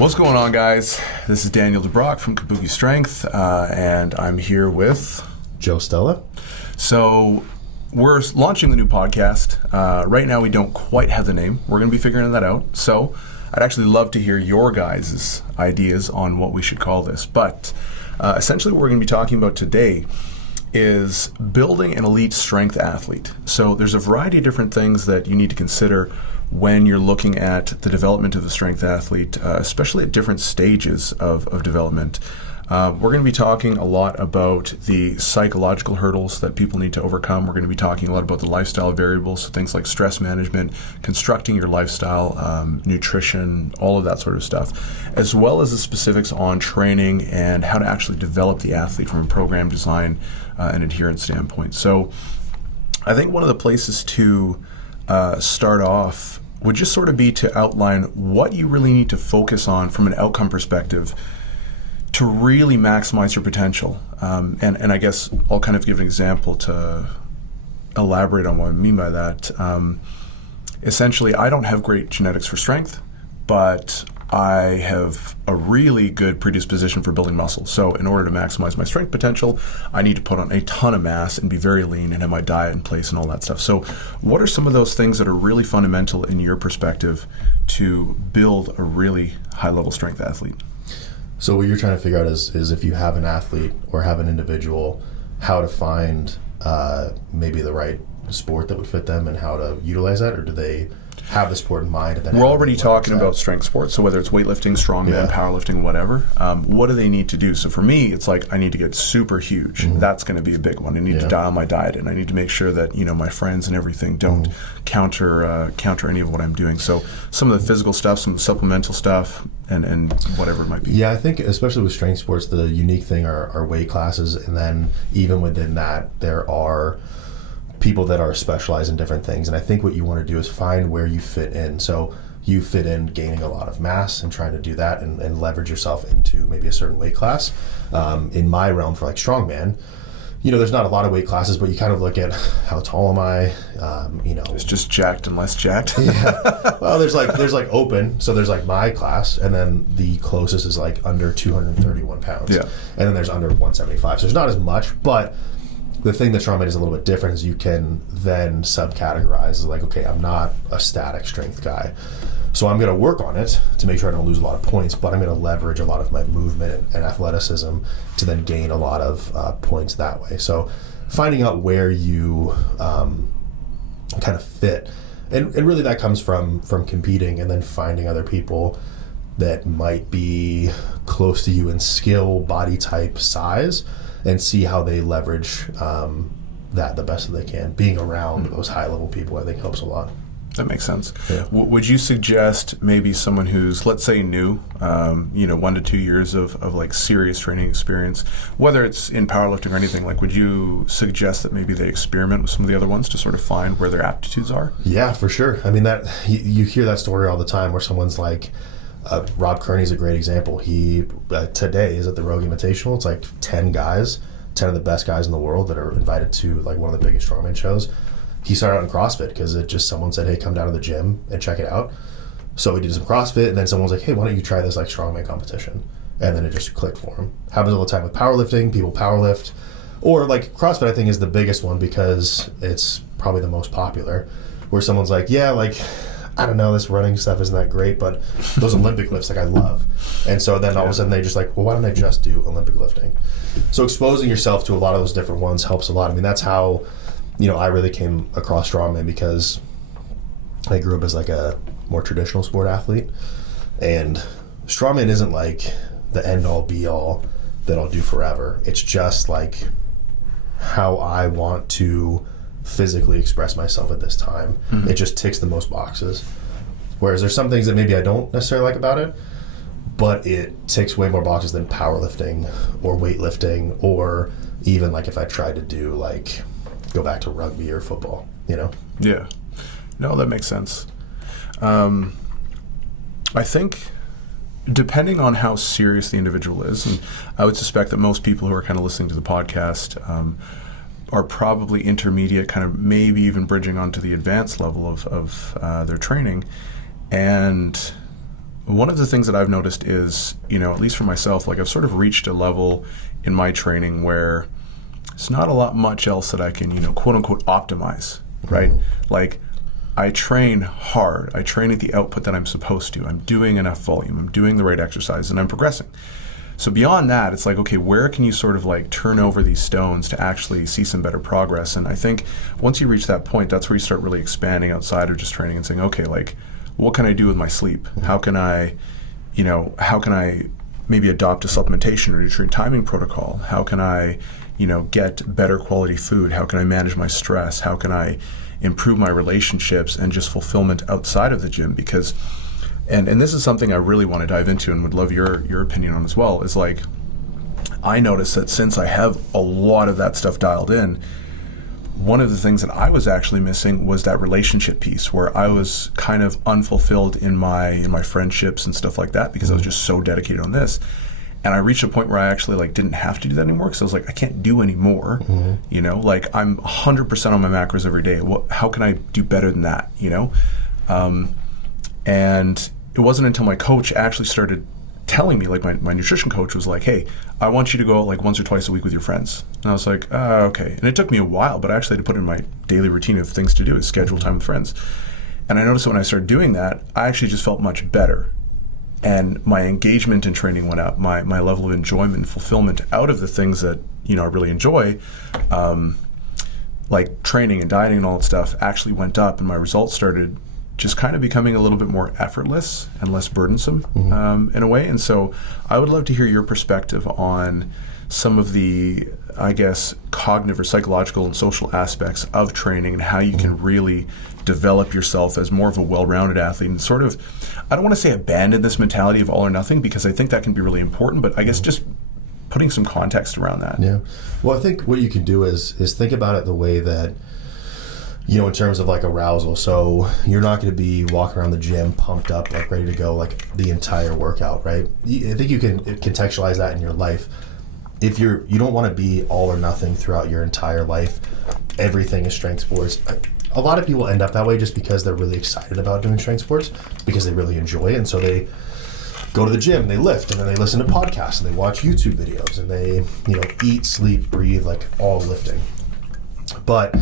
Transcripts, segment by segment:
What's going on, guys? This is Daniel Debrock from Kabuki Strength, and I'm here with Joe Stella. So we're launching the new podcast. Right now we don't quite have the name. We're going to be figuring that out. So I'd actually love to hear your guys' ideas on what we should call this. But essentially what we're going to be talking about today is building an elite strength athlete. So there's a variety of different things that you need to consider when you're looking at the development of the strength athlete, especially at different stages of development. We're going to be talking a lot about the psychological hurdles that people need to overcome. We're going to be talking a lot about the lifestyle variables, so things like stress management, constructing your lifestyle, nutrition, all of that sort of stuff, as well as the specifics on training and how to actually develop the athlete from a program design and adherence standpoint. So I think one of the places to start off would just sort of be to outline what you really need to focus on from an outcome perspective to really maximize your potential. And I guess I'll kind of give an example to elaborate on what I mean by that. Essentially, I don't have great genetics for strength, but I have a really good predisposition for building muscle. So in order to maximize my strength potential, I need to put on a ton of mass and be very lean and have my diet in place and all that stuff. So what are some of those things that are really fundamental in your perspective to build a really high-level strength athlete? So what you're trying to figure out is if you have an athlete or have an individual, how to find maybe the right sport that would fit them and how to utilize that, or do they have the sport in mind? And then we're already talking about strength sports, so whether it's weightlifting, strongman, powerlifting, whatever, what do they need to do? So for me, it's like I need to get super huge. Mm-hmm. That's going to be a big one. I need to dial my diet in. I need to make sure that my friends and everything don't counter any of what I'm doing. So some of the physical stuff, some of the supplemental stuff, and whatever it might be. Yeah, I think especially with strength sports, the unique thing are weight classes, and then even within that, there are people that are specialized in different things. And I think what you want to do is find where you fit in. So you fit in gaining a lot of mass and trying to do that and leverage yourself into maybe a certain weight class. In my realm for like strongman, there's not a lot of weight classes, but you kind of look at how tall am I, It's just jacked and less jacked. Yeah. Well, there's like open, so there's like my class, and then the closest is like under 231 pounds. Yeah. And then there's under 175. So there's not as much, but the thing that strongman is a little bit different is you can then subcategorize like, okay, I'm not a static strength guy, so I'm going to work on it to make sure I don't lose a lot of points, but I'm going to leverage a lot of my movement and athleticism to then gain a lot of points that way. So finding out where you kind of fit, and really that comes from competing, and then finding other people that might be close to you in skill, body type, size, and see how they leverage that the best that they can. Being around those high-level people, I think, helps a lot. That makes sense. Yeah. Would you suggest maybe someone who's, let's say, new, 1 to 2 years of like serious training experience, whether it's in powerlifting or anything, like would you suggest that maybe they experiment with some of the other ones to sort of find where their aptitudes are? Yeah, for sure. I mean, that you hear that story all the time where someone's like, Rob Kearney's a great example. He today is at the Rogue Invitational. It's like 10 of the best guys in the world that are invited to like one of the biggest strongman shows. He started out in CrossFit because someone said, hey, come down to the gym and check it out. So he did some CrossFit, and then someone was like, hey, why don't you try this like strongman competition? And then it just clicked for him. Happens all the time with powerlifting. People powerlift, or like CrossFit I think is the biggest one because it's probably the most popular, where someone's like, yeah, like I don't know, this running stuff isn't that great, but those Olympic lifts, like I love. And so then all of a sudden they just like, well, why don't I just do Olympic lifting? So exposing yourself to a lot of those different ones helps a lot. I mean, that's how, I really came across strongman, because I grew up as like a more traditional sport athlete. And strongman isn't like the end all be all that I'll do forever. It's just like how I want to physically express myself at this time. Mm-hmm. It just ticks the most boxes. Whereas there's some things that maybe I don't necessarily like about it, but it ticks way more boxes than powerlifting or weightlifting, or even like if I tried to do like go back to rugby or football, Yeah. No, that makes sense. I think depending on how serious the individual is, and I would suspect that most people who are kind of listening to the podcast are probably intermediate, kind of maybe even bridging onto the advanced level of their training. And one of the things that I've noticed is, at least for myself, like I've sort of reached a level in my training where it's not a lot much else that I can, quote unquote, optimize, right? Like I train hard. I train at the output that I'm supposed to. I'm doing enough volume. I'm doing the right exercise, and I'm progressing. So beyond that, it's like, okay, where can you sort of like turn over these stones to actually see some better progress? And I think once you reach that point, that's where you start really expanding outside of just training and saying, okay, like, what can I do with my sleep? How can I maybe adopt a supplementation or nutrient timing protocol? How can I, get better quality food? How can I manage my stress? How can I improve my relationships and just fulfillment outside of the gym? Because And this is something I really want to dive into and would love your opinion on as well, is like, I noticed that since I have a lot of that stuff dialed in, one of the things that I was actually missing was that relationship piece, where I was kind of unfulfilled in my friendships and stuff like that, because I was just so dedicated on this. And I reached a point where I actually like didn't have to do that anymore, because I was like, I can't do any more. Like I'm 100% on my macros every day. How can I do better than that? And it wasn't until my coach actually started telling me, like my nutrition coach was like, hey, I want you to go out like once or twice a week with your friends. And I was like, okay. And it took me a while, but I actually had to put in my daily routine of things to do is schedule time with friends. And I noticed that when I started doing that, I actually just felt much better. And my engagement in training went up. My level of enjoyment and fulfillment out of the things that, I really enjoy, like training and dieting and all that stuff, actually went up, and my results started just kind of becoming a little bit more effortless and less burdensome in a way. And so I would love to hear your perspective on some of the, I guess, cognitive or psychological and social aspects of training, and how you can really develop yourself as more of a well-rounded athlete, and sort of, I don't want to say abandon this mentality of all or nothing, because I think that can be really important, but I guess just putting some context around that. Yeah. Well, I think what you can do is think about it the way that, in terms of like arousal. So you're not going to be walking around the gym pumped up, like ready to go, like the entire workout, right? I think you can contextualize that in your life. If you don't want to be all or nothing throughout your entire life, everything is strength sports. A lot of people end up that way just because they're really excited about doing strength sports, because they really enjoy it. And so they go to the gym, they lift, and then they listen to podcasts, and they watch YouTube videos, and they, eat, sleep, breathe, like all lifting. But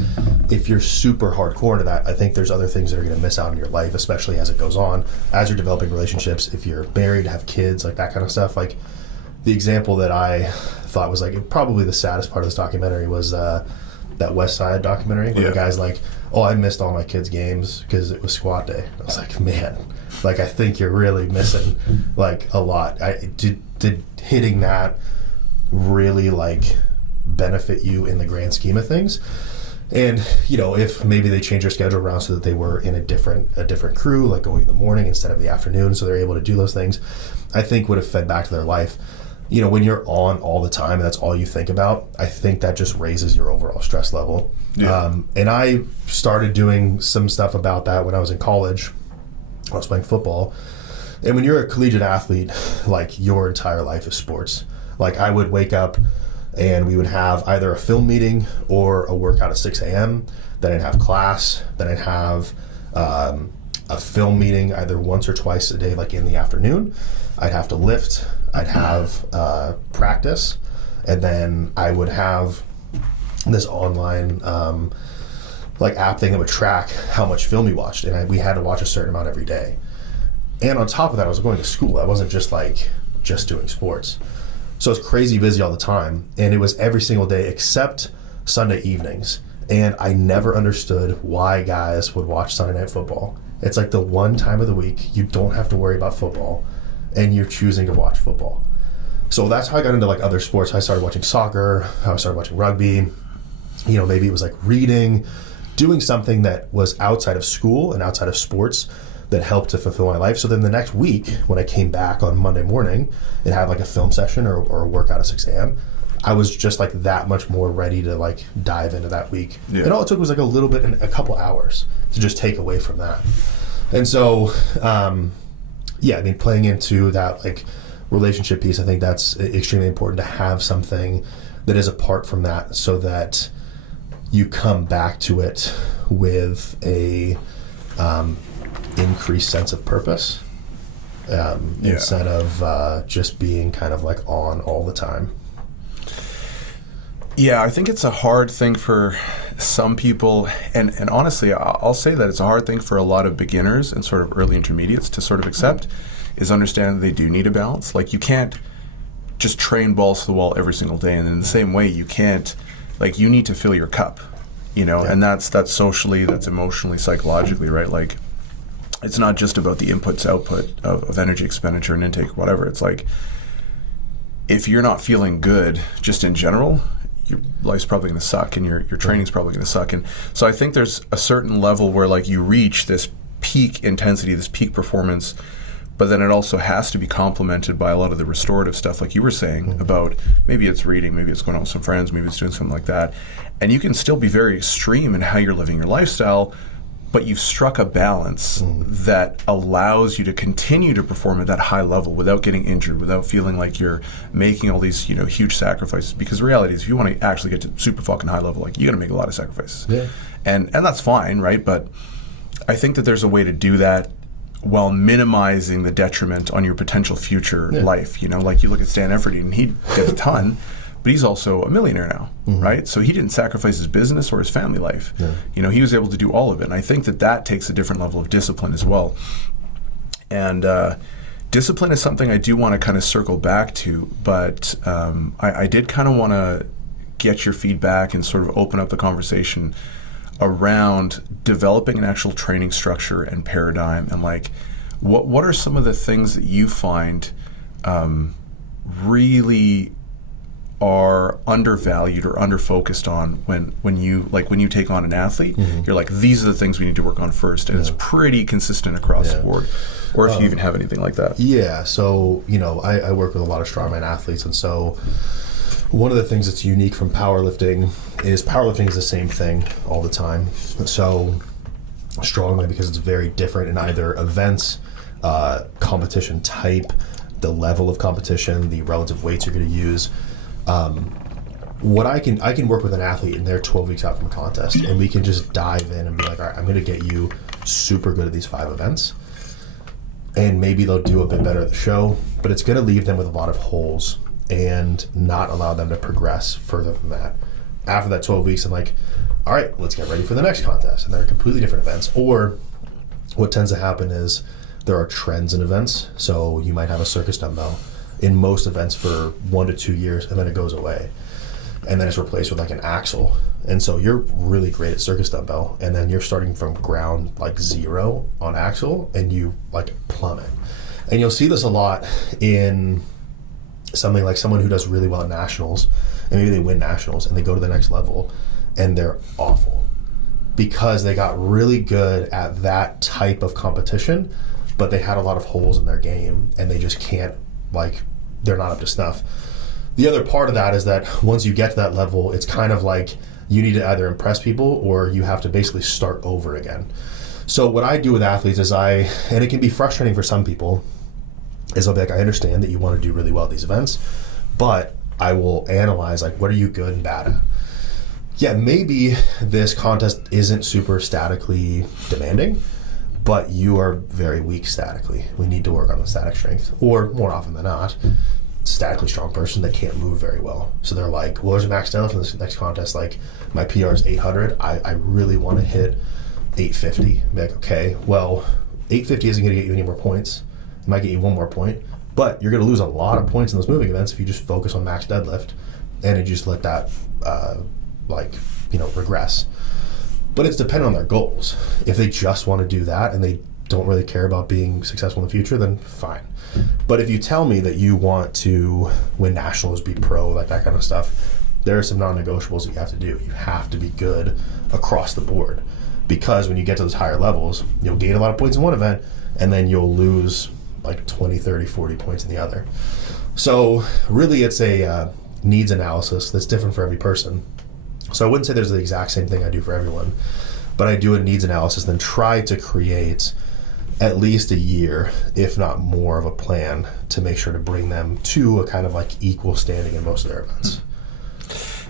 if you're super hardcore into that, I think there's other things that are going to miss out in your life, especially as it goes on, as you're developing relationships, if you're married, have kids, like that kind of stuff. Like the example that I thought was like probably the saddest part of this documentary was that West Side documentary, where the guy's like, oh, I missed all my kids' games because it was squat day. I was like, man, like I think you're really missing like a lot. Did hitting that really like benefit you in the grand scheme of things? And if maybe they change their schedule around so that they were in a different crew, like going in the morning instead of the afternoon, so they're able to do those things, I think would have fed back to their life. When you're on all the time and that's all you think about, I think that just raises your overall stress level. And I started doing some stuff about that when I was in college. I was playing football. And when you're a collegiate athlete, like your entire life is sports. Like I would wake up and we would have either a film meeting or a workout at 6 a.m. Then I'd have class. Then I'd have a film meeting either once or twice a day, like in the afternoon. I'd have to lift. I'd have practice. And then I would have this online like app thing that would track how much film you watched. And we had to watch a certain amount every day. And on top of that, I was going to school. I wasn't just doing sports. So it's crazy busy all the time, and it was every single day except Sunday evenings. And I never understood why guys would watch Sunday Night Football. It's like the one time of the week you don't have to worry about football, and you're choosing to watch football. So that's how I got into like other sports. I started watching soccer. I started watching rugby. Maybe it was like reading, doing something that was outside of school and outside of sports that helped to fulfill my life. So then the next week, when I came back on Monday morning and had like a film session or a workout at 6 a.m., I was just like that much more ready to like dive into that week. Yeah. And all it took was like a little bit, a couple hours to just take away from that. And so, playing into that like relationship piece, I think that's extremely important to have something that is apart from that, so that you come back to it with a increased sense of purpose. instead of just being kind of like on all the time. Yeah, I think it's a hard thing for some people, and honestly, I'll say that it's a hard thing for a lot of beginners and sort of early intermediates to sort of accept, is understand that they do need a balance. Like, you can't just train balls to the wall every single day, and in the same way, you can't, like, you need to fill your cup, you know, and that's socially, that's emotionally, psychologically, right? Like, it's not just about the inputs, output of energy expenditure and intake, whatever. It's like, if you're not feeling good just in general, your life's probably going to suck, and your training's probably going to suck. And so I think there's a certain level where, like, you reach this peak intensity, this peak performance, but then it also has to be complemented by a lot of the restorative stuff, like you were saying, about maybe it's reading, maybe it's going out with some friends, maybe it's doing something like that. And you can still be very extreme in how you're living your lifestyle, but you've struck a balance that allows you to continue to perform at that high level without getting injured, without feeling like you're making all these, you know, huge sacrifices. Because the reality is, if you want to actually get to super fucking high level, like, you got to make a lot of sacrifices. Yeah. And that's fine, right? But I think that there's a way to do that while minimizing the detriment on your potential future life. You know, like, you look at Stan Efferdine, and he did a ton, but he's also a millionaire now, right? So he didn't sacrifice his business or his family life. Yeah. You know, he was able to do all of it. And I think that takes a different level of discipline as well. And discipline is something I do want to kind of circle back to, but I did kind of want to get your feedback and sort of open up the conversation around developing an actual training structure and paradigm, and, like, what are some of the things that you find really are undervalued or underfocused on when you take on an athlete? You're like, these are the things we need to work on first, and it's pretty consistent across the board. Or if you even have anything like that. Yeah, so, you know, I work with a lot of strongman athletes, and so one of the things that's unique from powerlifting is the same thing all the time. So strongman, because it's very different in either events, competition type, the level of competition, the relative weights you're going to use. What I can work with an athlete, and they're 12 weeks out from a contest, and we can just dive in and be like, all right, I'm going to get you super good at these 5 events, and maybe they'll do a bit better at the show, but it's going to leave them with a lot of holes and not allow them to progress further than that. After that 12 weeks, I'm like, all right, let's get ready for the next contest. And they're completely different events. Or what tends to happen is there are trends in events. So you might have a circus dumbbell in most events for 1 to 2 years, and then it goes away. And then it's replaced with, like, an axle. And so you're really great at circus dumbbell, and then you're starting from ground, like, 0 on axle, and you, like, plummet. And you'll see this a lot in something like someone who does really well at nationals, and maybe they win nationals and they go to the next level, and they're awful because they got really good at that type of competition, but they had a lot of holes in their game, and they just can't, like, they're not up to snuff. The other part of that is that once you get to that level, it's kind of like you need to either impress people or you have to basically start over again. So what I do with athletes is and it can be frustrating for some people, is I'll be like, I understand that you want to do really well at these events, but I will analyze, like, what are you good and bad at? Yeah, maybe this contest isn't super statically demanding, but you are very weak statically. We need to work on the static strength. Or more often than not, statically strong person that can't move very well. So they're like, well, there's a max Stella for this next contest. Like, my PR is 800. I really want to hit 850. Be like, okay, well, 850 isn't going to get you any more points. It might get you 1 more point, but you're going to lose a lot of points in those moving events if you just focus on max deadlift and you just let that, regress. But it's dependent on their goals. If they just want to do that and they don't really care about being successful in the future, then fine. But if you tell me that you want to win nationals, be pro, like that kind of stuff, there are some non-negotiables that you have to do. You have to be good across the board, because when you get to those higher levels, you'll gain a lot of points in one event, and then you'll lose like 20, 30, 40 points in the other. So really it's a needs analysis that's different for every person. So I wouldn't say there's the exact same thing I do for everyone, but I do a needs analysis, then try to create at least a year, if not more, of a plan to make sure to bring them to a kind of like equal standing in most of their events.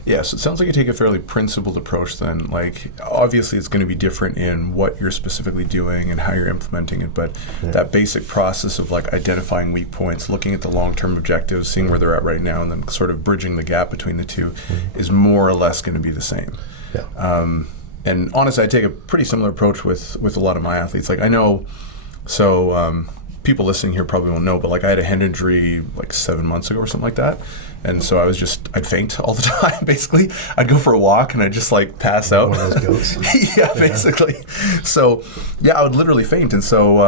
Yeah, so it sounds like you take a fairly principled approach then. Like, obviously it's going to be different in what you're specifically doing and how you're implementing it, but that basic process of like identifying weak points, looking at the long-term objectives, seeing where they're at right now, and then sort of bridging the gap between the two is more or less going to be the same. Yeah. And honestly, I take a pretty similar approach with a lot of my athletes. Like, I know, people listening here probably won't know, but like I had a hand injury like 7 months ago or something like that. And so I'd faint all the time, basically. I'd go for a walk and I'd just like pass out. One of those goats. Yeah, basically. So, yeah, I would literally faint. And so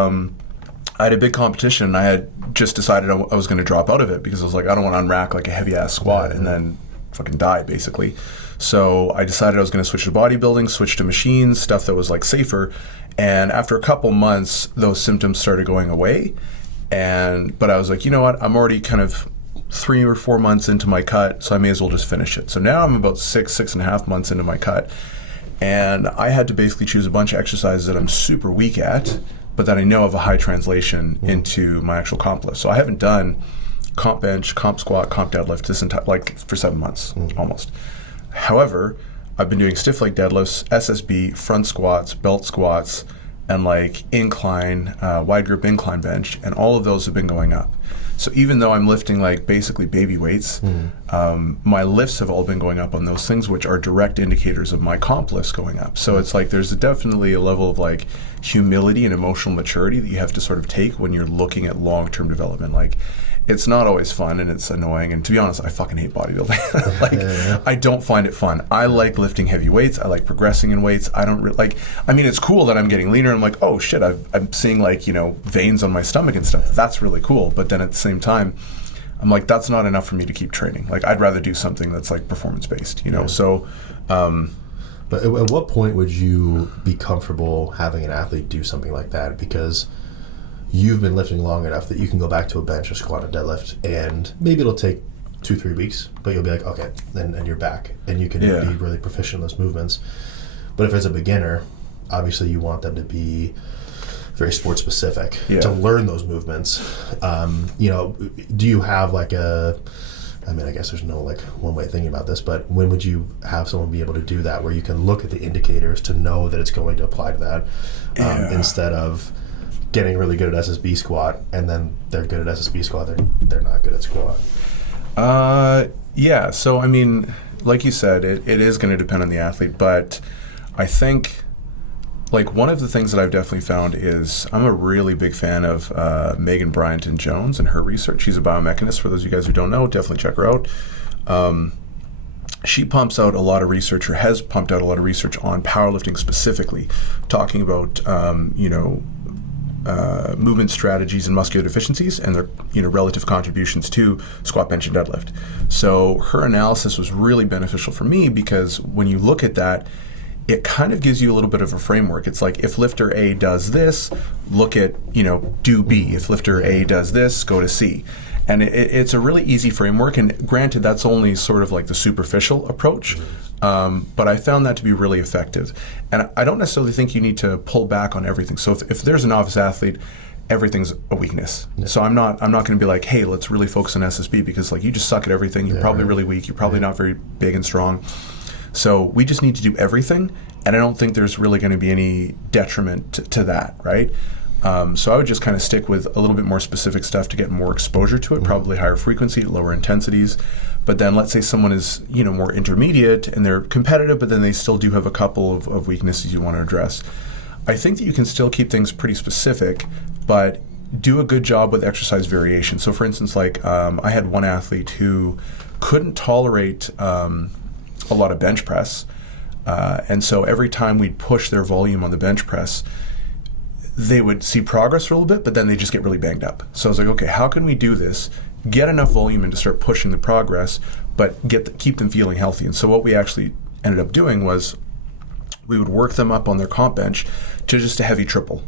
I had a big competition and I had just decided I was going to drop out of it because I was like, I don't want to unrack like a heavy ass squat and then fucking die, basically. So I decided I was going to switch to bodybuilding, switch to machines, stuff that was like safer. And after a couple months, those symptoms started going away. But I was like, you know what? I'm already kind of 3 or 4 months into my cut, so I may as well just finish it. So now I'm about 6.5 months into my cut. And I had to basically choose a bunch of exercises that I'm super weak at, but that I know have a high translation into my actual comp lift. So I haven't done comp bench, comp squat, comp deadlift like for 7 months almost. However, I've been doing stiff leg deadlifts, SSB, front squats, belt squats, and like incline, wide grip incline bench, and all of those have been going up. So even though I'm lifting like basically baby weights, my lifts have all been going up on those things, which are direct indicators of my comp lifts going up. So it's like there's definitely a level of like humility and emotional maturity that you have to sort of take when you're looking at long-term development. Like, it's not always fun and it's annoying. And to be honest, I fucking hate bodybuilding. I don't find it fun. I like lifting heavy weights. I like progressing in weights. I don't it's cool that I'm getting leaner. I'm like, oh shit, I'm seeing like, veins on my stomach and stuff. That's really cool. But then at the same time, I'm like, that's not enough for me to keep training. Like, I'd rather do something that's like performance based, So, but at what point would you be comfortable having an athlete do something like that? Because you've been lifting long enough that you can go back to a bench, a squat, a deadlift, and maybe it'll take 2-3 weeks, but you'll be like, okay, and you're back, and you can be really proficient in those movements. But if it's a beginner, obviously you want them to be very sport specific to learn those movements. Do you have like I guess there's no like one way of thinking about this, but when would you have someone be able to do that where you can look at the indicators to know that it's going to apply to that instead of getting really good at SSB squat and then they're good at SSB squat, they're not good at squat? So I mean, like you said, it is going to depend on the athlete, but I think like one of the things that I've definitely found is I'm a really big fan of Megan Bryant-Jones and her research. She's a biomechanist. For those of you guys who don't know, definitely check her out. She pumps out a lot of research, or has pumped out a lot of research on powerlifting specifically, talking about movement strategies and muscular deficiencies and their relative contributions to squat, bench, and deadlift. So her analysis was really beneficial for me because when you look at that, it kind of gives you a little bit of a framework. It's like, if lifter A does this, look at, do B. If lifter A does this, go to C. And it's a really easy framework. And granted, that's only sort of like the superficial approach. But I found that to be really effective. And I don't necessarily think you need to pull back on everything. So if there's a novice athlete, everything's a weakness. Yeah. So I'm not going to be like, hey, let's really focus on SSB because like you just suck at everything. You're probably really weak. You're probably not very big and strong. So we just need to do everything, and I don't think there's really going to be any detriment to that, right? So I would just kind of stick with a little bit more specific stuff to get more exposure to it, probably higher frequency, lower intensities. But then let's say someone is, more intermediate and they're competitive, but then they still do have a couple of weaknesses you want to address. I think that you can still keep things pretty specific, but do a good job with exercise variation. So for instance, like I had one athlete who couldn't tolerate a lot of bench press. And so every time we'd push their volume on the bench press, they would see progress for a little bit, but then they just get really banged up. So I was like, okay, how can we do this? Get enough volume in to start pushing the progress, but keep them feeling healthy. And so what we actually ended up doing was we would work them up on their comp bench to just a heavy triple,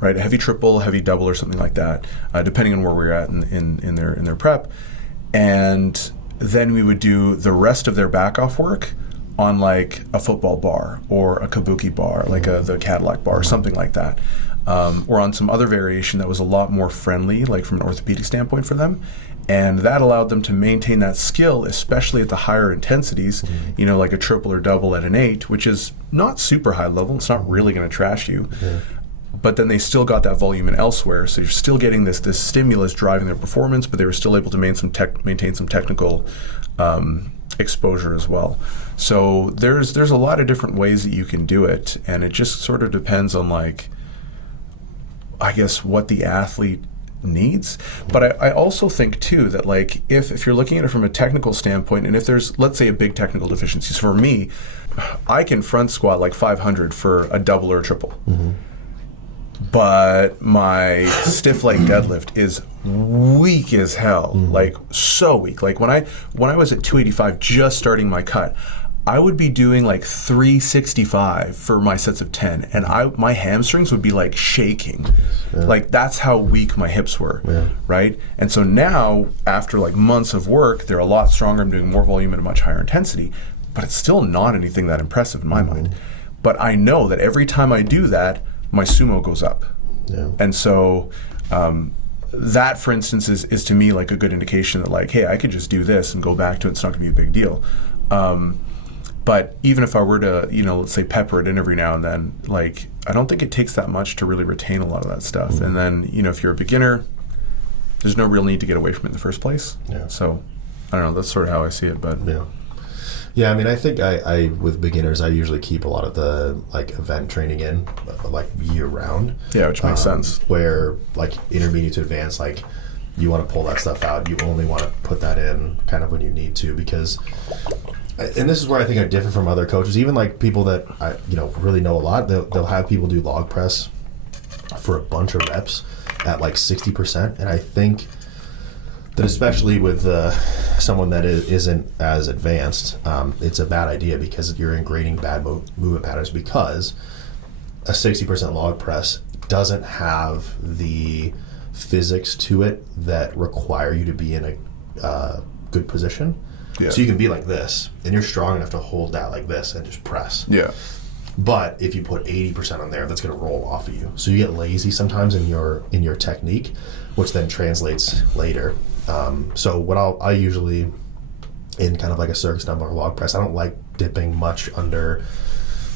right? A heavy triple, heavy double, or something like that, depending on where we're at in their prep. And then we would do the rest of their back off work on like a football bar or a kabuki bar, like the Cadillac bar, or something like that, or on some other variation that was a lot more friendly, like from an orthopedic standpoint for them. And that allowed them to maintain that skill, especially at the higher intensities, you know, like a triple or double at an 8, which is not super high level. It's not really going to trash you. But then they still got that volume in elsewhere, so you're still getting this stimulus driving their performance, but they were still able to maintain some technical exposure as well. So there's a lot of different ways that you can do it, and it just sort of depends on, like, I guess, what the athlete needs. But I also think too that, like, if you're looking at it from a technical standpoint, and if there's, let's say, a big technical deficiency, so for me, I can front squat like 500 for a double or a triple. But my stiff leg deadlift is weak as hell, like so weak. Like when I was at 285 just starting my cut, I would be doing like 365 for my sets of 10, and my hamstrings would be like shaking. Like that's how weak my hips were, right? And so now, after like months of work, they're a lot stronger. I'm doing more volume at a much higher intensity, but it's still not anything that impressive in my mind. But I know that every time I do that, my sumo goes up. And so that, for instance, is to me like a good indication that, like, hey, I could just do this and go back to it. It's not going to be a big deal. But even if I were to, you know, let's say pepper it in every now and then, like, I don't think it takes that much to really retain a lot of that stuff. And then, you know, if you're a beginner, there's no real need to get away from it in the first place. So I don't know, that's sort of how I see it. But yeah, I mean, I think I with beginners, I usually keep a lot of the like event training in like year round. Yeah, which makes sense. Where like intermediate to advanced, like you want to pull that stuff out. You only want to put that in kind of when you need to, because, and this is where I think I'm different from other coaches, even like people that I really know a lot. They'll have people do log press for a bunch of reps at like 60%, and I think that especially with someone that isn't as advanced, it's a bad idea, because you're ingraining bad movement patterns, because a 60% log press doesn't have the physics to it that require you to be in a good position. So you can be like this, and you're strong enough to hold that like this and just press. But if you put 80% on there, that's going to roll off of you. So you get lazy sometimes in your technique, which then translates later. So what I usually, in kind of like a circus dumbbell or log press, I don't like dipping much under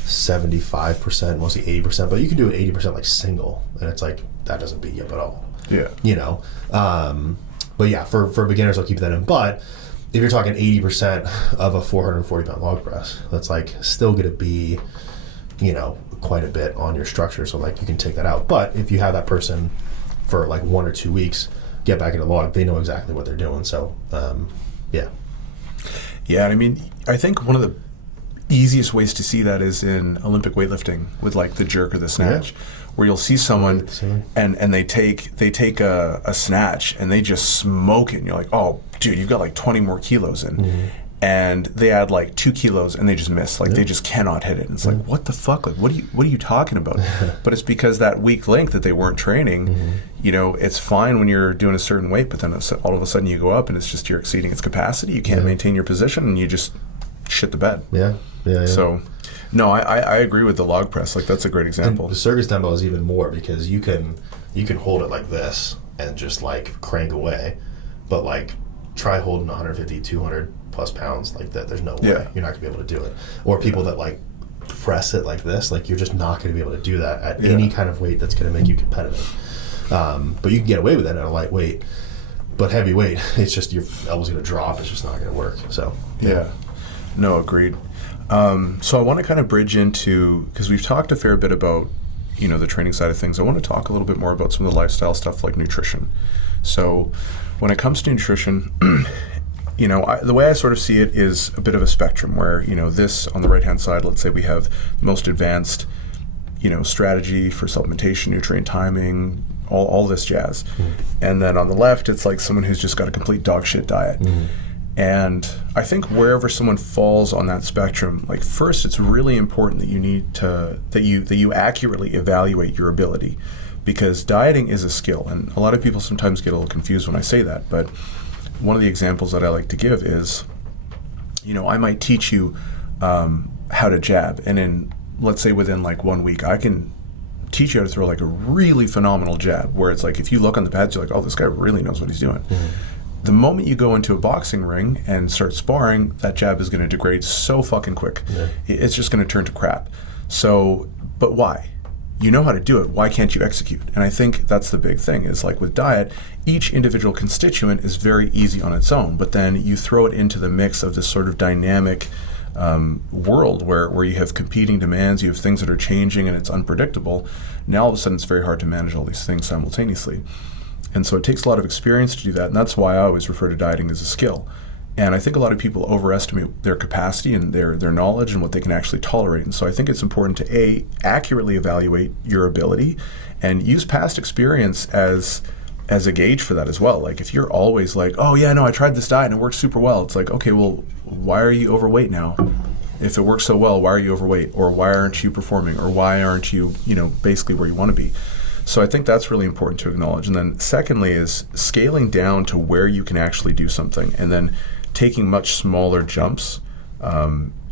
75%, mostly 80%, but you can do an 80% like single, and it's like, that doesn't beat you up at all. You know? But yeah, for beginners, I'll keep that in. But if you're talking 80% of a 440-pound log press, that's like still going to be, you know, quite a bit on your structure. So like you can take that out. But if you have that person for like 1 or 2 weeks, get back into log, they know exactly what they're doing. So yeah, I mean, I think one of the easiest ways to see that is in Olympic weightlifting with like the jerk or the snatch, where you'll see someone and they take a snatch and they just smoke it, and you're like, oh dude, you've got like 20 more kilos in. And they add like 2 kilos and they just miss. Like they just cannot hit it. And it's like, what the fuck? Like, what are you talking about? But it's because that weak link that they weren't training, you know, it's fine when you're doing a certain weight, but then all of a sudden you go up and it's just you're exceeding its capacity. You can't maintain your position, and you just shit the bed. So, no, I agree with the log press. Like, that's a great example. And the circus dumbbell is even more, because you can hold it like this and just like crank away, but like try holding 150, 200 plus pounds like that. There's no way you're not gonna be able to do it. Or people that like press it like this, like you're just not gonna be able to do that at any kind of weight that's gonna make you competitive. But you can get away with that at a light weight, but heavy weight, it's just your elbow's gonna drop. It's just not gonna work. So no, agreed. So I want to kind of bridge into, because we've talked a fair bit about, you know, the training side of things. I want to talk a little bit more about some of the lifestyle stuff like nutrition. So when it comes to nutrition, you know, the way I sort of see it is a bit of a spectrum where, you know, this on the right-hand side, let's say we have the most advanced, you know, strategy for supplementation, nutrient timing, all this jazz. And then on the left, it's like someone who's just got a complete dog shit diet. And I think wherever someone falls on that spectrum, like first, it's really important that you need to, that you accurately evaluate your ability, because dieting is a skill. And a lot of people sometimes get a little confused when I say that, but one of the examples that I like to give is, you know, I might teach you how to jab, and in, let's say, within like 1 week, I can teach you how to throw like a really phenomenal jab, where it's like if you look on the pads, you're like, oh, this guy really knows what he's doing. The moment you go into a boxing ring and start sparring, that jab is going to degrade so fucking quick. It's just going to turn to crap. So, but why? You know how to do it. Why can't you execute? And I think that's the big thing, is like with diet, each individual constituent is very easy on its own, but then you throw it into the mix of this sort of dynamic world where you have competing demands, you have things that are changing and it's unpredictable. Now all of a sudden it's very hard to manage all these things simultaneously. And so it takes a lot of experience to do that, and that's why I always refer to dieting as a skill. And I think a lot of people overestimate their capacity and their knowledge and what they can actually tolerate. And so I think it's important to accurately evaluate your ability and use past experience as a gauge for that as well. Like if you're always like, oh yeah, no, I tried this diet and it worked super well. It's like, okay, well, why are you overweight now? If it works so well, why are you overweight? Or why aren't you performing? Or why aren't you, basically where you want to be? So I think that's really important to acknowledge. And then secondly is scaling down to where you can actually do something, and then taking much smaller jumps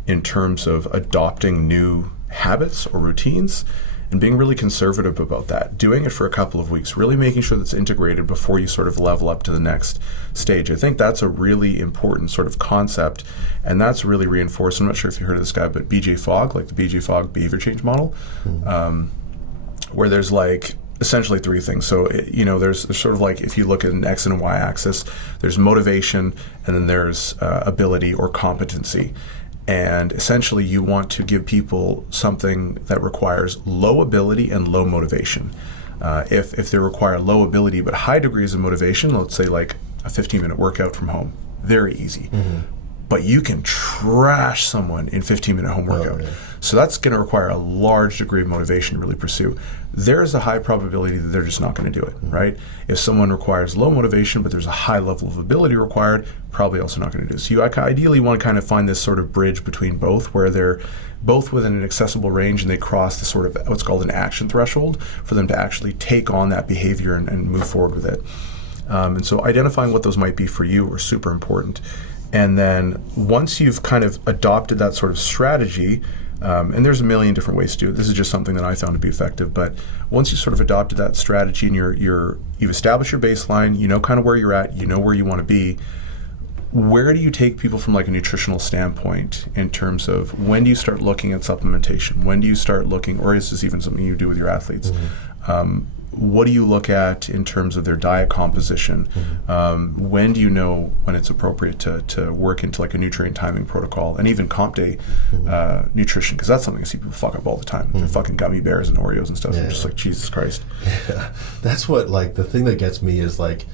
in terms of adopting new habits or routines, and being really conservative about that. Doing it for a couple of weeks, really making sure that's integrated before you sort of level up to the next stage. I think that's a really important sort of concept, and that's really reinforced. I'm not sure if you heard of this guy, but BJ Fogg, like the BJ Fogg behavior change model, where there's like essentially three things. So, there's sort of like, if you look at an X and a Y axis, there's motivation, and then there's ability or competency. And essentially you want to give people something that requires low ability and low motivation. If they require low ability but high degrees of motivation, let's say like a 15-minute workout from home, very easy. But you can trash someone in 15-minute home workout. So that's going to require a large degree of motivation to really pursue. There's a high probability that they're just not going to do it, right? If someone requires low motivation, but there's a high level of ability required, probably also not going to do it. So you ideally want to kind of find this sort of bridge between both, where they're both within an accessible range and they cross the sort of what's called an action threshold for them to actually take on that behavior and move forward with it. And so identifying what those might be for you are super important. And then once you've kind of adopted that sort of strategy, and there's a million different ways to do it. This is just something that I found to be effective. But once you sort of adopted that strategy and you've established your baseline, you know kind of where you're at, you know where you want to be, where do you take people from like a nutritional standpoint in terms of when do you start looking at supplementation? When do you start looking, or is this even something you do with your athletes? What do you look at in terms of their diet composition? When do you know when it's appropriate to work into like a nutrient timing protocol, and even comp day nutrition? Because that's something I see people fuck up all the time. They're fucking gummy bears and Oreos and stuff. I'm just like, Jesus Christ. Yeah. That's what, like, the thing that gets me is like,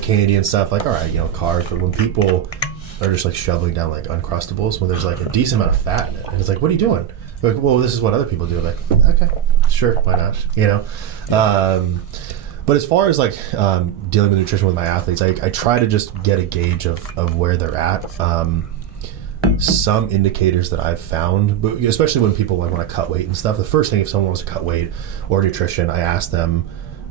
candy and stuff. Like, all right, carbs, but when people are just like shoveling down like Uncrustables when there's like a decent amount of fat in it, and it's like, what are you doing? They're like, well, this is what other people do. Like, okay, sure, why not? But as far as like dealing with nutrition with my athletes, I try to just get a gauge of where they're at. Some indicators that I've found, but especially when people like want to cut weight and stuff, the first thing if someone wants to cut weight or nutrition, I ask them,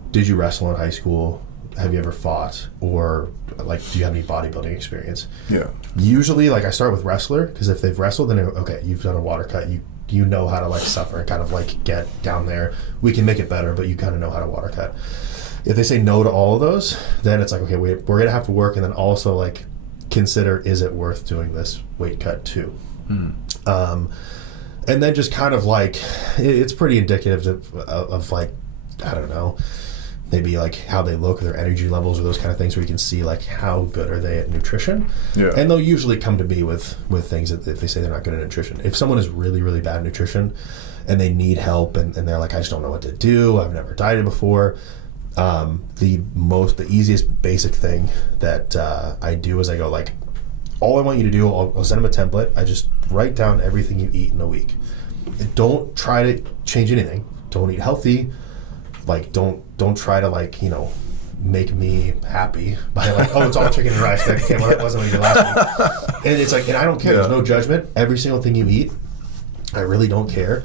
did you wrestle in high school? Have you ever fought? Or like, do you have any bodybuilding experience? Yeah. Usually like I start with wrestler, because if they've wrestled, then okay, you've done a water cut, you know how to like suffer and kind of like get down there. We can make it better, but you kind of know how to water cut. If they say no to all of those, then it's like, okay, we're going to have to work, and then also like consider, is it worth doing this weight cut too? And then just kind of like, it's pretty indicative of like, I don't know, maybe like how they look, their energy levels, or those kind of things, where you can see like how good are they at nutrition. Yeah. And they'll usually come to me with things that if they say they're not good at nutrition. If someone is really, really bad at nutrition and they need help and they're like, I just don't know what to do, I've never dieted before, the easiest basic thing that I do is I go like, all I want you to do, I'll send them a template. I just write down everything you eat in a week. Don't try to change anything. Don't eat healthy. Like, don't try to like, make me happy by like, oh, it's all chicken and rice. Like, okay, well, that wasn't what you did last week. And it's like, and I don't care. Yeah. There's no judgment. Every single thing you eat, I really don't care.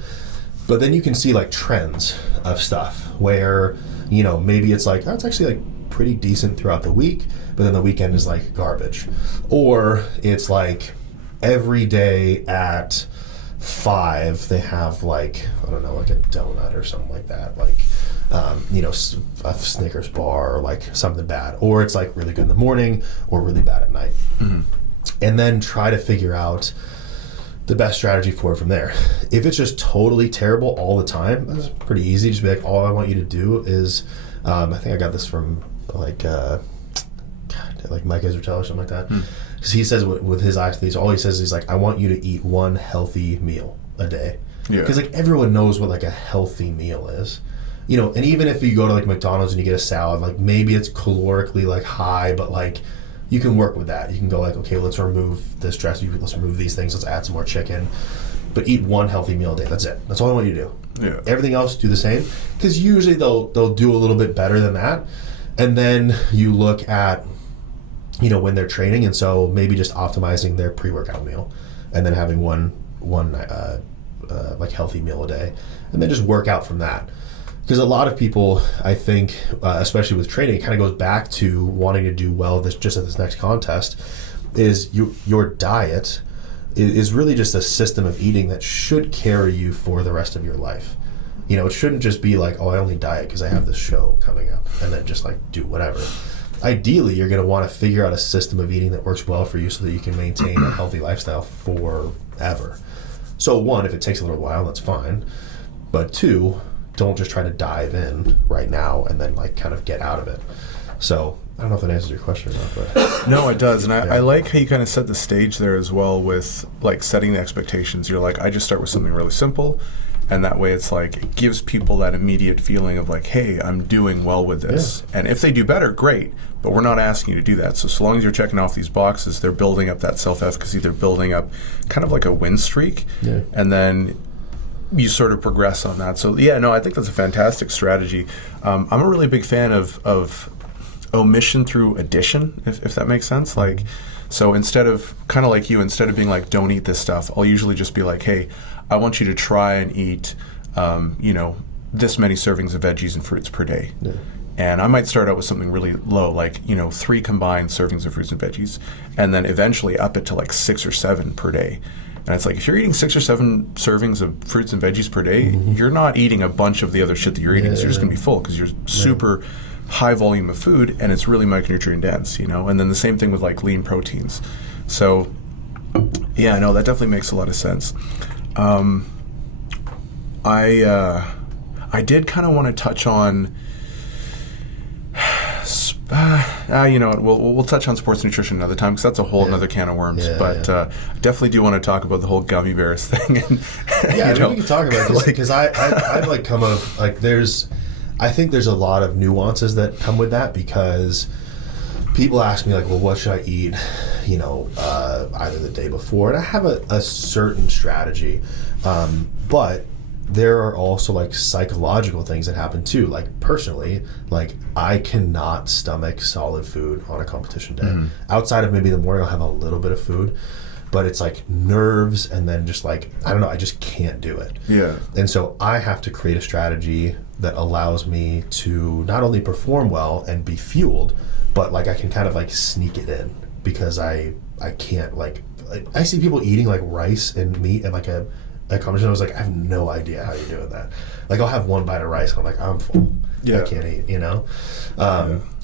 But then you can see like trends of stuff where, maybe it's like, oh, it's actually like pretty decent throughout the week, but then the weekend is like garbage. Or it's like, every day at 5 they have like, I don't know, like a donut or something like that, like a Snickers bar or like something bad, or it's like really good in the morning or really bad at night. And then try to figure out the best strategy for it from there. If it's just totally terrible all the time, that's pretty easy. Just be like, all I want you to do is, I think I got this from like Mike Israel or something like that. Because he says with his athletes, all he says is like, I want you to eat one healthy meal a day. Because like everyone knows what like a healthy meal is. And even if you go to like McDonald's and you get a salad, like maybe it's calorically like high, but like you can work with that. You can go like, okay, let's remove this dressing, let's remove these things, let's add some more chicken. But eat one healthy meal a day. That's it. That's all I want you to do. Yeah. Everything else, do the same. Because usually they'll do a little bit better than that. And then you look at, when they're training, and so maybe just optimizing their pre-workout meal, and then having one like healthy meal a day, and then just work out from that. Because a lot of people, I think, especially with training, it kind of goes back to wanting to do well just at this next contest, is your diet is really just a system of eating that should carry you for the rest of your life. It shouldn't just be like, oh, I only diet because I have this show coming up, and then just like do whatever. Ideally, you're going to want to figure out a system of eating that works well for you so that you can maintain a healthy lifestyle forever. So one, if it takes a little while, that's fine. But two, don't just try to dive in right now and then like kind of get out of it. So I don't know if that answers your question or not, but no, it does. And I like how you kind of set the stage there as well with like setting the expectations. You're like, I just start with something really simple, and that way it's like it gives people that immediate feeling of like, hey, I'm doing well with this. And if they do better, great, but we're not asking you to do that. So long as you're checking off these boxes, they're building up that self-efficacy, they're building up kind of like a win streak, and then you sort of progress on that. So I think that's a fantastic strategy. I'm a really big fan of omission through addition, if that makes sense. Like, so instead of, kind of like you, instead of being like, don't eat this stuff, I'll usually just be like, hey, I want you to try and eat, this many servings of veggies and fruits per day. And I might start out with something really low, like, 3 combined servings of fruits and veggies, and then eventually up it to like 6 or 7 per day. And it's like, if you're eating 6 or 7 servings of fruits and veggies per day, you're not eating a bunch of the other shit that you're eating, so you're just going to be full because you're super high volume of food, and it's really micronutrient dense, And then the same thing with like lean proteins. So, that definitely makes a lot of sense. I did kind of want to touch on, we'll touch on sports nutrition another time because that's a whole another can of worms. I definitely do want to talk about the whole gummy bears thing. And, we can talk about this because I've like come of like I think there's a lot of nuances that come with that, because people ask me like, well, what should I eat, either the day before, and I have a certain strategy, but there are also like psychological things that happen too. Like personally, like I cannot stomach solid food on a competition day. Outside of maybe the morning, I'll have a little bit of food, but it's like nerves, and then just like, I don't know, I just can't do it. And so I have to create a strategy that allows me to not only perform well and be fueled, but like I can kind of like sneak it in, because I can't like I see people eating like rice and meat and like a competition. I was like, I have no idea how you're doing that. Like I'll have one bite of rice and I'm like, I'm full. I can't eat,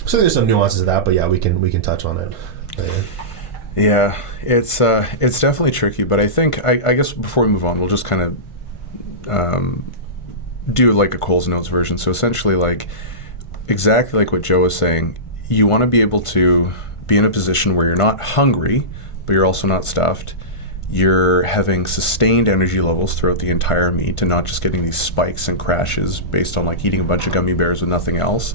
So there's some nuances of that, but we can touch on it. It's definitely tricky, but I think I guess before we move on, we'll just kind of do like a Cole's Notes version. So essentially, like exactly like what Joe was saying, you want to be able to be in a position where you're not hungry, but you're also not stuffed. You're having sustained energy levels throughout the entire meet and not just getting these spikes and crashes based on like eating a bunch of gummy bears with nothing else.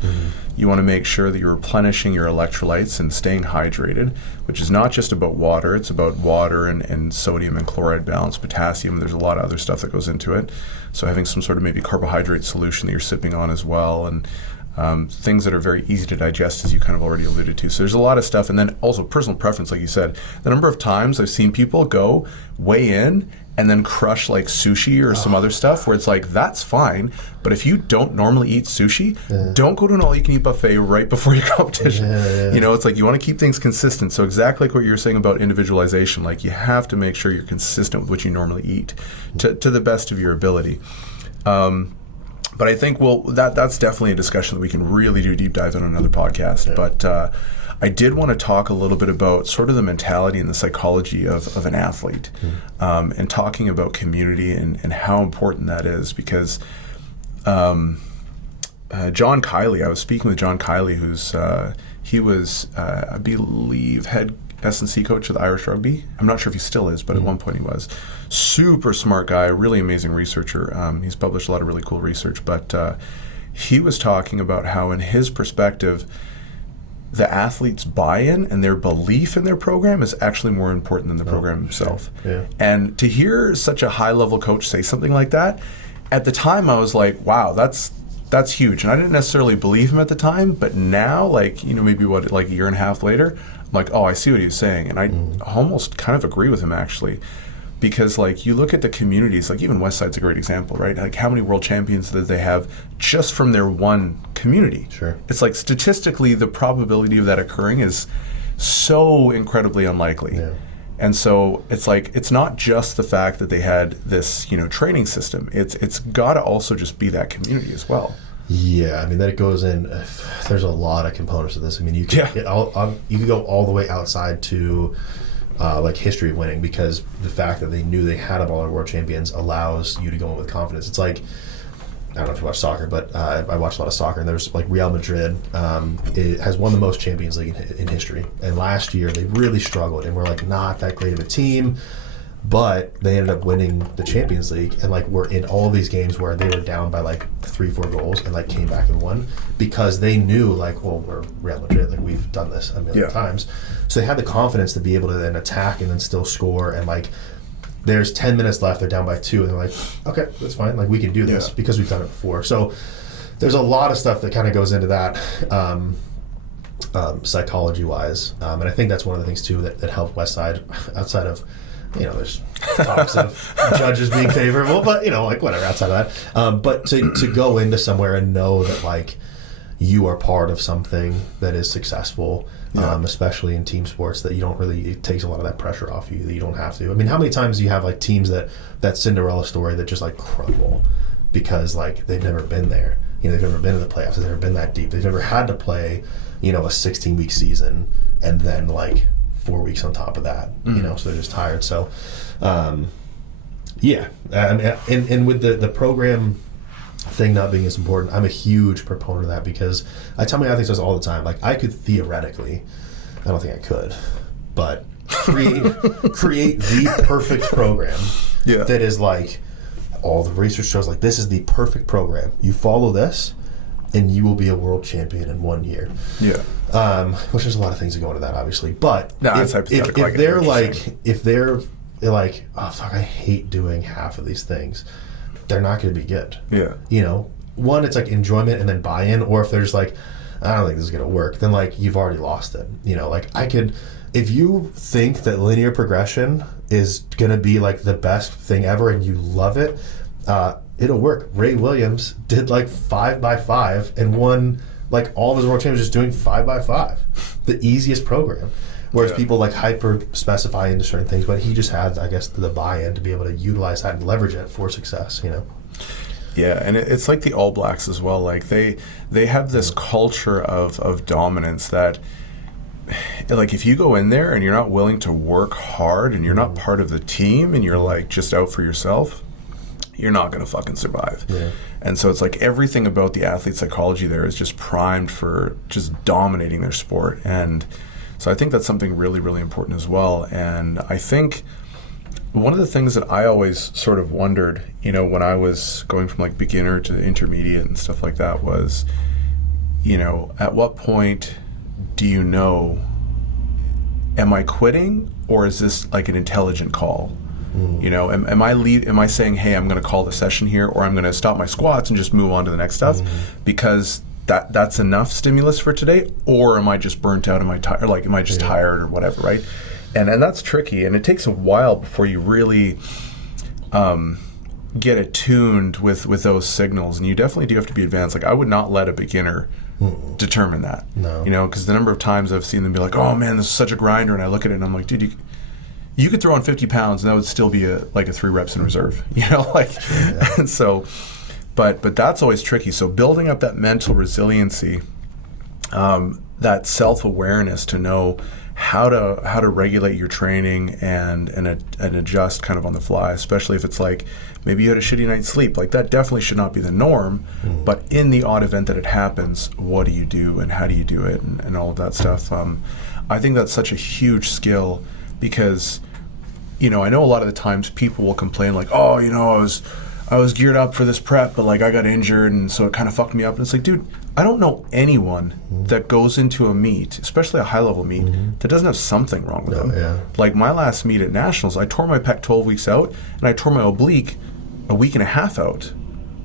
You want to make sure that you're replenishing your electrolytes and staying hydrated, which is not just about water. It's about water and sodium and chloride balance, potassium. There's a lot of other stuff that goes into it. So having some sort of maybe carbohydrate solution that you're sipping on as well. And things that are very easy to digest, as you kind of already alluded to. So there's a lot of stuff. And then also personal preference, like you said. The number of times I've seen people go weigh in and then crush like sushi or some other stuff where it's like, that's fine. But if you don't normally eat sushi, don't go to an all-you-can-eat buffet right before your competition. You know, it's like you want to keep things consistent. So exactly like what you were saying about individualization, like you have to make sure you're consistent with what you normally eat to the best of your ability. But I think, well, that's definitely a discussion that we can really do deep dive on another podcast. Yeah. But I did want to talk a little bit about sort of the mentality and the psychology of an athlete, and talking about community and how important that is. Because John Kiley, I was speaking with John Kiley, he was, I believe, head S&C coach of the Irish Rugby. I'm not sure if he still is, but at one point he was. Super smart guy, really amazing researcher. He's published a lot of really cool research, but he was talking about how, in his perspective, the athlete's buy-in and their belief in their program is actually more important than the program itself. Yeah. And to hear such a high-level coach say something like that, at the time I was like, wow, that's huge. And I didn't necessarily believe him at the time, but now, like, you know, maybe like a year and a half later, I'm like, oh, I see what he was saying. And I almost kind of agree with him, actually. Because, like, you look at the communities, like even Westside's a great example, right? Like, how many world champions did they have just from their one community? Sure. It's like, statistically, the probability of that occurring is so incredibly unlikely. Yeah. And so it's like, it's not just the fact that they had this, you know, training system. It's got to also just be that community as well. Yeah, I mean, that it goes in. There's a lot of components of this. I mean, you can you could go all the way outside to like history of winning, because the fact that they knew they had a ball of world champions allows you to go in with confidence. It's like, I don't know if you watch soccer, but I watch a lot of soccer, and there's like Real Madrid. It has won the most Champions League in history, and last year they really struggled, and we're like not that great of a team. But they ended up winning the Champions League, and like we're in all these games where they were down by like 3-4 goals and like came back and won, because they knew, like, well, we're Real Madrid, like we've done this a million times. So they had the confidence to be able to then attack and then still score, and like there's 10 minutes left, they're down by 2, and they're like, okay, that's fine, like we can do this because we've done it before. So there's a lot of stuff that kind of goes into that psychology wise, and I think that's one of the things too that helped Westside, outside of, you know, there's talks of judges being favorable, but, you know, like whatever, outside of that. But to go into somewhere and know that, like, you are part of something that is successful, especially in team sports, that you don't really, it takes a lot of that pressure off you, that you don't have to. I mean, how many times do you have, like, teams that Cinderella story that just, like, crumble because, like, they've never been there. You know, they've never been in the playoffs, they've never been that deep. They've never had to play, you know, a 16-week season and then, like, 4 weeks on top of that, you know, so they're just tired. So, I mean, and with the program thing not being as important, I'm a huge proponent of that, because I tell my athletes this all the time. Like, I could theoretically, I don't think I could, but create the perfect program that is like, all the research shows, like, this is the perfect program. You follow this, and you will be a world champion in 1 year. Yeah. Which there's a lot of things that go into that, obviously. But if they're like, oh fuck, I hate doing half of these things, they're not going to be good. Yeah. You know, one, it's like enjoyment and then buy-in, or if they're just like, I don't think this is going to work, then like you've already lost it. You know, like if you think that linear progression is going to be like the best thing ever and you love it, it'll work. Ray Williams did like 5x5 and won like all of his world championships just doing 5x5, the easiest program. Whereas people like hyper specify into certain things, but he just had, I guess, the buy-in to be able to utilize that and leverage it for success, you know? Yeah, and it's like the All Blacks as well. Like they have this culture of dominance that, like, if you go in there and you're not willing to work hard and you're not part of the team and you're like just out for yourself, you're not going to fucking survive. Yeah. And so it's like everything about the athlete psychology there is just primed for just dominating their sport. And so I think that's something really, really important as well. And I think one of the things that I always sort of wondered, you know, when I was going from like beginner to intermediate and stuff like that was, you know, at what point do you know, am I quitting or is this like an intelligent call? You know, am I saying, hey, I'm going to call the session here, or I'm going to stop my squats and just move on to the next stuff? Because that's enough stimulus for today, or am I just burnt out? Am I tired? Like, am I just tired or whatever, right? And that's tricky, and it takes a while before you really get attuned with those signals, and you definitely do have to be advanced. Like, I would not let a beginner determine that. No. You know, because the number of times I've seen them be like, oh man, this is such a grinder, and I look at it and I'm like, dude, you could throw on 50 pounds and that would still be a 3 reps in reserve, you know, like, and so, but that's always tricky. So building up that mental resiliency, that self-awareness to know how to regulate your training and adjust kind of on the fly, especially if it's like maybe you had a shitty night's sleep. Like, that definitely should not be the norm, but in the odd event that it happens, what do you do and how do you do it and all of that stuff. I think that's such a huge skill, because, you know, I know a lot of the times people will complain like, oh, you know, I was geared up for this prep, but like I got injured and so it kind of fucked me up. And it's like, dude, I don't know anyone that goes into a meet, especially a high-level meet, that doesn't have something wrong with them. Yeah. Like, my last meet at Nationals, I tore my pec 12 weeks out, and I tore my oblique a week and a half out.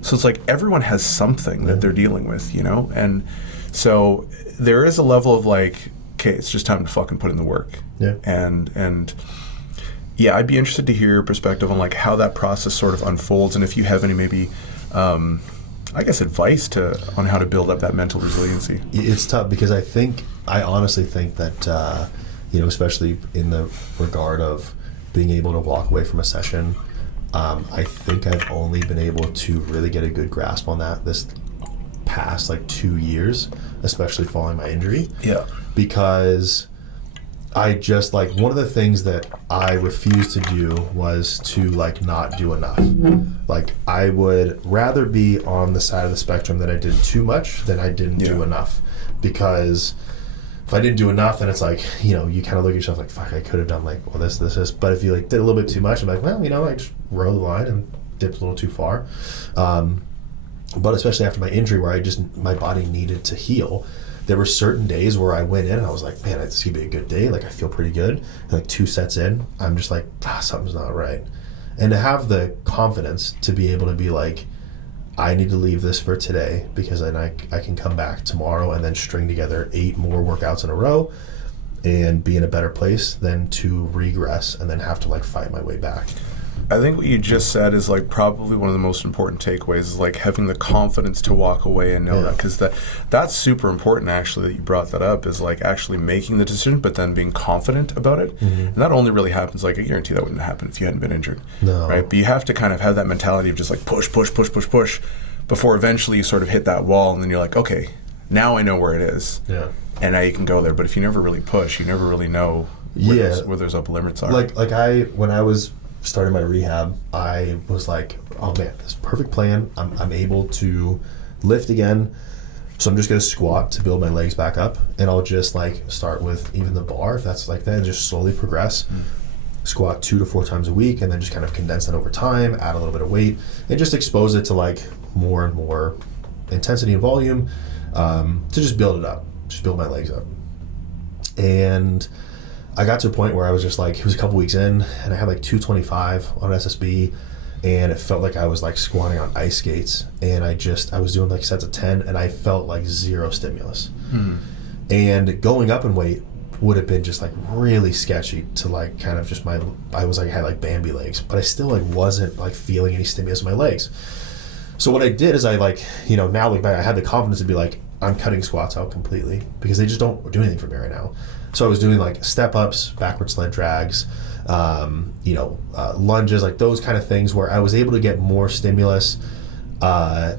So it's like everyone has something that they're dealing with, you know? And so there is a level of like, okay, it's just time to fucking put in the work. Yeah. And yeah, I'd be interested to hear your perspective on like how that process sort of unfolds, and if you have any maybe I guess advice on how to build up that mental resiliency. It's tough, because I honestly think that you know, especially in the regard of being able to walk away from a session, I think I've only been able to really get a good grasp on that this past like 2 years, especially following my injury. Yeah. Because I just, like, one of the things that I refused to do was to like not do enough. Like, I would rather be on the side of the spectrum that I did too much than I didn't do enough. Because if I didn't do enough, then it's like, you know, you kind of look at yourself like, fuck, I could have done like, well, this. But if you like did a little bit too much, I'm like, well, you know, I just rode the line and dipped a little too far. But especially after my injury, where my body needed to heal, there were certain days where I went in and I was like, man, this could be a good day. Like, I feel pretty good. And like 2 sets in, I'm just like, something's not right. And to have the confidence to be able to be like, I need to leave this for today, because then I can come back tomorrow and then string together 8 more workouts in a row and be in a better place than to regress and then have to like fight my way back. I think what you just said is like probably one of the most important takeaways, is like having the confidence to walk away and know that, because that's super important actually that you brought that up, is like actually making the decision but then being confident about it. And that only really happens, like, I guarantee that wouldn't happen if you hadn't been injured. No. Right? But you have to kind of have that mentality of just like push before eventually you sort of hit that wall, and then you're like, okay, now I know where it is. Yeah. And now you can go there. But if you never really push, you never really know where those upper limits are. Like when I was starting my rehab, I was like, oh man, this perfect plan. I'm able to lift again, so I'm just gonna squat to build my legs back up, and I'll just like start with even the bar, if that's like that, and just slowly progress. Squat 2 to 4 times a week, and then just kind of condense that over time, add a little bit of weight, and just expose it to like more and more intensity and volume, to just build it up, just build my legs up. And I got to a point where I was just like, it was a couple weeks in, and I had like 225 on SSB, and it felt like I was like squatting on ice skates, and I was doing like sets of 10, and I felt like zero stimulus. And going up in weight would have been just like really sketchy to like kind of just I had like Bambi legs, but I still like wasn't like feeling any stimulus in my legs. So what I did is I like, you know, now look back, I had the confidence to be like, I'm cutting squats out completely, because they just don't do anything for me right now. So I was doing like step ups, backward sled drags, lunges, like those kind of things, where I was able to get more stimulus and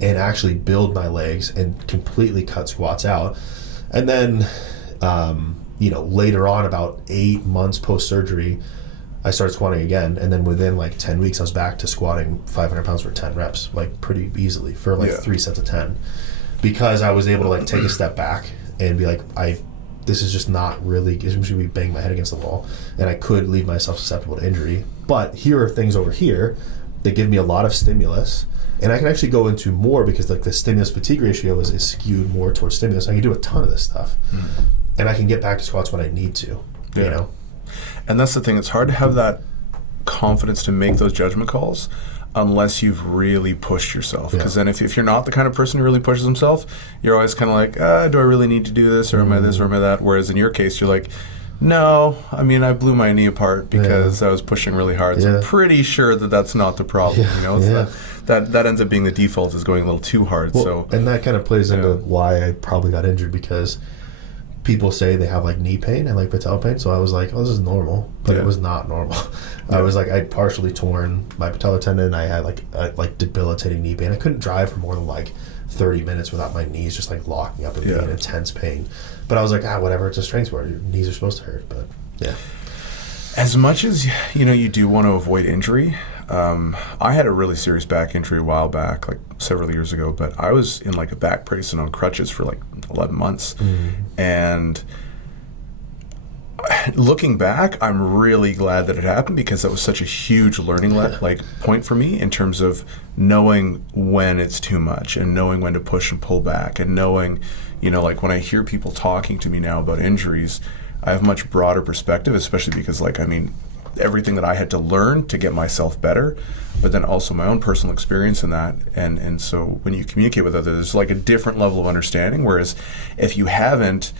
actually build my legs and completely cut squats out. And then, later on, about 8 months post surgery, I started squatting again, and then within like 10 weeks, I was back to squatting 500 pounds for 10 reps, like pretty easily for like 3 sets of 10, because I was able to like take a step back and be like, this is just not really, I'm just gonna be banging my head against the wall, and I could leave myself susceptible to injury. But here are things over here that give me a lot of stimulus, and I can actually go into more, because like the stimulus fatigue ratio is skewed more towards stimulus. I can do a ton of this stuff, and I can get back to squats when I need to, you know? And that's the thing, it's hard to have that confidence to make those judgment calls unless you've really pushed yourself. Because then if you're not the kind of person who really pushes himself, you're always kind of like, do I really need to do this, or am I this, or am I that? Whereas in your case, you're like, no, I mean, I blew my knee apart because I was pushing really hard. So I'm pretty sure that that's not the problem. You know, that ends up being the default, is going a little too hard. Well, and that kind of plays into why I probably got injured, because people say they have like knee pain and like patella pain. So I was like, oh, this is normal, but it was not normal. I was like, I'd partially torn my patella tendon. I had like debilitating knee pain. I couldn't drive for more than like 30 minutes without my knees just like locking up and being in intense pain. But I was like, whatever, it's a strength sport. Your knees are supposed to hurt. But as much as you do want to avoid injury, I had a really serious back injury a while back, like several years ago, but I was in like a back brace and on crutches for like 11 months. And looking back, I'm really glad that it happened, because that was such a huge learning point for me, in terms of knowing when it's too much and knowing when to push and pull back, and knowing, like when I hear people talking to me now about injuries, I have much broader perspective, especially because everything that I had to learn to get myself better, but then also my own personal experience in that. And so when you communicate with others, there's like a different level of understanding. Whereas if you haven't,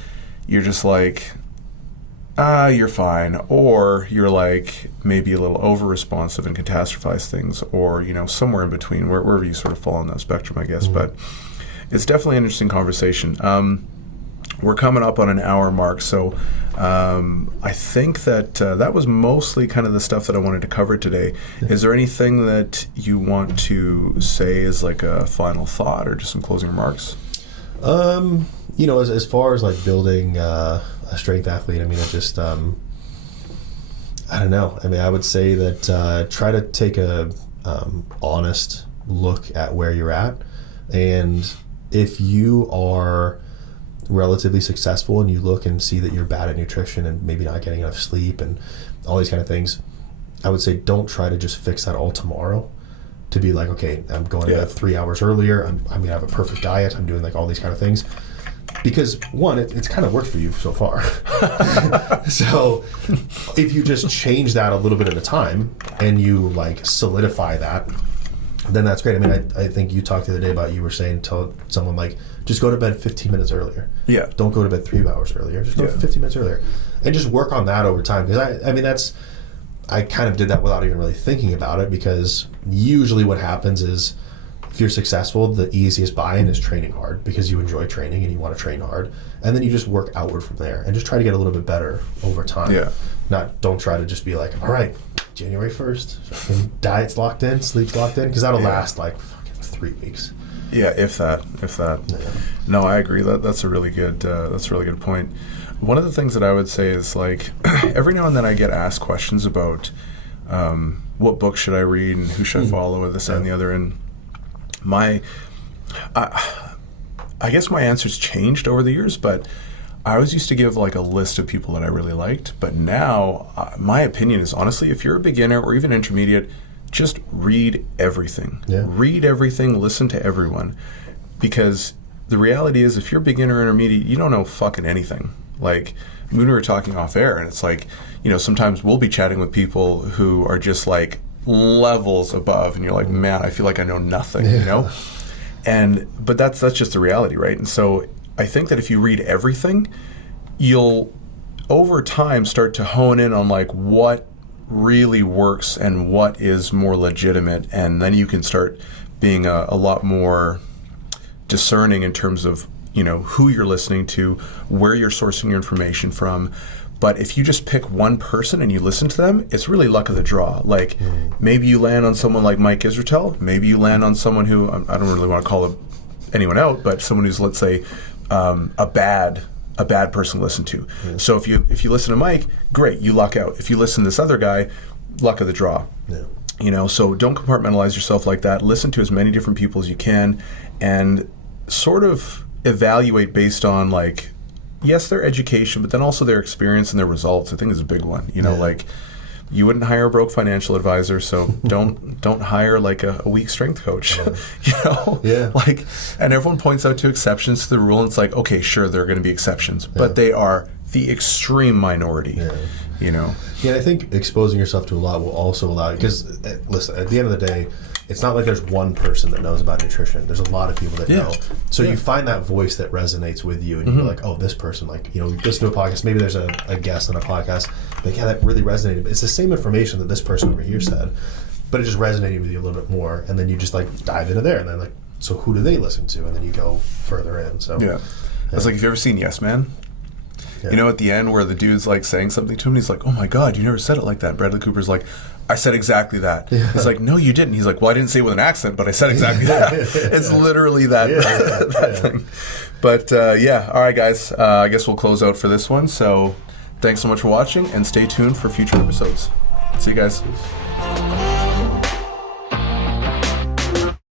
you're just like, you're fine. Or you're like maybe a little over responsive and catastrophize things, or, somewhere in between, wherever you sort of fall on that spectrum, I guess. But it's definitely an interesting conversation. We're coming up on an hour mark, so I think that that was mostly kind of the stuff that I wanted to cover today. Is there anything that you want to say as like a final thought, or just some closing remarks? As far as like building a strength athlete, I mean, it just, I don't know. I mean, I would say that try to take a honest look at where you're at, and if you are relatively successful and you look and see that you're bad at nutrition and maybe not getting enough sleep and all these kind of things, I would say don't try to just fix that all tomorrow, to be like, okay, I'm going to bed 3 hours earlier, I'm going to have a perfect diet, I'm doing like all these kind of things, because one, it's kind of worked for you so far. So if you just change that a little bit at a time and you like solidify that, then that's great. I mean, I think you talked the other day about, you were saying, tell someone like, just go to bed 15 minutes earlier. Yeah. Don't go to bed 3 hours earlier. Just go 15 minutes earlier. And just work on that over time. Because I kind of did that without even really thinking about it, because usually what happens is, if you're successful, the easiest buy-in is training hard, because you enjoy training and you want to train hard. And then you just work outward from there and just try to get a little bit better over time. Yeah. Don't try to just be like, all right, January 1st, diet's locked in, sleep's locked in, because that'll last like fucking 3 weeks. Yeah, if that. Yeah. No, I agree. That's a really good point. One of the things that I would say is, like, every now and then I get asked questions about what book should I read and who should I follow, or this and the other. And I guess my answer's changed over the years, but I always used to give like a list of people that I really liked. But now my opinion is, honestly, if you're a beginner or even intermediate, just read everything. Yeah. Read everything, listen to everyone. Because the reality is, if you're beginner or intermediate, you don't know fucking anything. Like, when we were talking off air, and it's like, sometimes we'll be chatting with people who are just like levels above, and you're like, man, I feel like I know nothing, but that's just the reality, right? And so I think that if you read everything, you'll over time start to hone in on like what really works and what is more legitimate, and then you can start being a lot more discerning in terms of who you're listening to, where you're sourcing your information from. But if you just pick one person and you listen to them, it's really luck of the draw. Like, maybe you land on someone like Mike Israetel, maybe you land on someone who, I don't really want to call anyone out, but someone who's, let's say, a bad person to listen to. Yeah. So if you listen to Mike, great, you luck out. If you listen to this other guy, luck of the draw. Yeah. So don't compartmentalize yourself like that. Listen to as many different people as you can, and sort of evaluate based on, like, yes, their education, but then also their experience and their results. I think is a big one. Like, you wouldn't hire a broke financial advisor, so don't hire like a weak strength coach. Yeah. Like, and everyone points out to exceptions to the rule, and it's like, okay, sure, there are going to be exceptions, but they are the extreme minority. Yeah, I think exposing yourself to a lot will also allow you, because listen, at the end of the day, it's not like there's one person that knows about nutrition. There's a lot of people that know. So you find that voice that resonates with you, and you're like, oh, this person, like, you know, listen to a podcast. Maybe there's a guest on a podcast. Like, yeah, that really resonated. But it's the same information that this person over here said, but it just resonated with you a little bit more. And then you just like dive into there, and then like, so who do they listen to? And then you go further in. So it's like, have you ever seen Yes Man? You know, at the end where the dude's like saying something to him, he's like, oh my God, you never said it like that. Bradley Cooper's like, I said exactly that. He's like, no, you didn't. He's like, well, I didn't say it with an accent, but I said exactly that. It's literally that thing. But all right, guys, I guess we'll close out for this one. So thanks so much for watching, and stay tuned for future episodes. See you guys.